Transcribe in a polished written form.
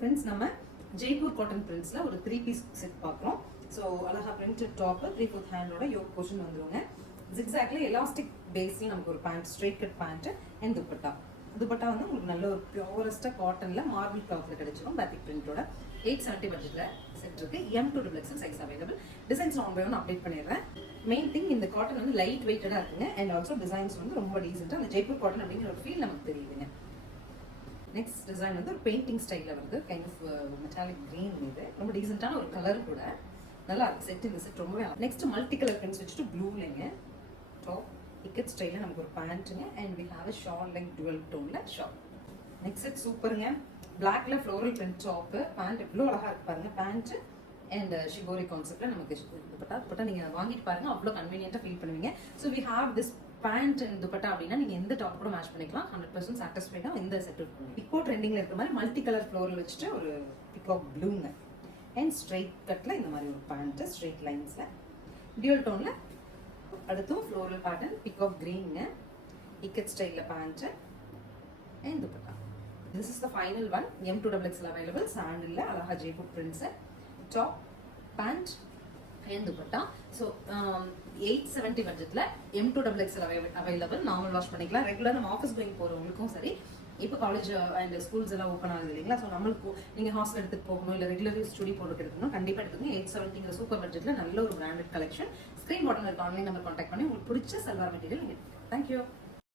Friends, நம்ம Jaipur cotton பிரிண்ட்ஸ்ல ஒரு 3 பீஸ் செட் பார்க்குறோம். ஸோ அழகா பிரிண்டட் டாப் 3/4 ஹேண்டோட யோக் போர்ஷன் வந்துருங்க. ஜிக்ஸாக்ல எலாஸ்டிக் பேஸ்ல நமக்கு ஒரு pant, straight cut pant and dupatta. Dupatta வந்து உங்களுக்கு நல்ல ஒரு பியூரஸ்டா காட்டன்ல மார்பிள் கிளாத்ல கிடைச்சிடும். பேத்திக் பிரிண்டோட 870 பட்ஜெட்ல செட் இருக்கு. M2 XXL size available. Designs நான் ஒன்று அப்டேட் பண்ணிடுறேன். மெயின் திங் இந்த காட்டன் வந்து லைட் வெயிட்டடா இருக்குங்க அண்ட் ஆல்சோ டிசைன்ஸ் வந்து ரொம்ப டீசென்டா அந்த ஜெய்ப்பூர் காட்டன் அப்படிங்கிற ஒரு ஃபீல் நமக்கு தெரியுதுங்க. நெக்ஸ்ட் டிசைன் வந்து ஒரு பெயிண்டிங் ஸ்டைலில் வருது. Kind of metallic green. இது ரொம்ப டீசென்டான ஒரு கலர் கூட. நல்லா செட் இந்த செட் ரொம்பவே. நெக்ஸ்ட் மல்டி கலர் பிரிண்ட்ஸ் வச்சுட்டு ப்ளூலங்க டாப், இக்கட் ஸ்டைலில் நமக்கு ஒரு பேண்ட்டுங்க and we have a shawl like dual டோனில் ஷால். நெக்ஸ்ட் செட் சூப்பருங்க. பிளாக்ல ஃப்ளோரல் பிரிண்ட் டாப்பு, பேண்ட் எவ்வளோ அழகாக இருக்கு பாருங்க. பேண்ட்டு அண்ட் ஷிபோரி கான்செப்ட்ல நமக்கு துப்பட்டா நீங்கள் வாங்கிட்டு பாருங்க, அவ்வளோ கன்வீனியன்ட்டாக ஃபீல் பண்ணுவீங்க. So we have this pant and dupatta அப்படின்னா நீங்கள் எந்த டாப் கூட மேட்ச் பண்ணிக்கலாம். 100% சாட்டிஸ்ஃபைடாக இந்த செட் இருக்கும். இப்போ ட்ரெண்டிங்கில் இருக்கிற மாதிரி மல்டி கலர் ஃப்ளோரில் வச்சுட்டு ஒரு பிகாக் ப்ளூங்க அண்ட் ஸ்ட்ரெயிட் கட்டில் இந்த மாதிரி ஒரு பேண்ட்டு ஸ்ட்ரெயிட் லைன்ஸில் டியூல் டோனில். அடுத்தும் ஃப்ளோரல் பேட்டர்ன் பிகாக் க்ரீனுங்க, இக்கட் ஸ்டைலில் pant and dupatta. This is the final one. M2 XXL available. சாண்டில் அழகா Jaipur prints top, pant and dupatta. So 870 பட்ஜெட்டில் M2 XXL available. Normal wash பண்ணிக்கலாம். ரெகுலர் நம்ம ஆஃபீஸ் கோயிங் போகிறவங்களுக்கும் சரி, இப்போ காலேஜ் அண்ட் ஸ்கூல்ஸ் எல்லாம் ஓப்பன் ஆகுது இல்லைங்களா? ஸோ நம்மளுக்கு நீங்கள் ஹாஸ்டல் எடுத்துகிட்டு போகணும், இல்லை ரெகுலர் ஸ்டுடி போட்டு எடுக்கணும், கண்டிப்பாக எடுத்துக்கணும். 870 சூப்பர் பட்ஜெட்டில் நல்ல ஒரு பிராண்டட் கலெக்ஷன். ஸ்க்ரீன் பாட்டன் இருக்க ஆன்லைன் நம்பர் கான்டாக்ட் பண்ணி உங்களுக்கு பிடிச்ச சல்வார் மெட்டீரியல் நீங்கள். தேங்க்யூ.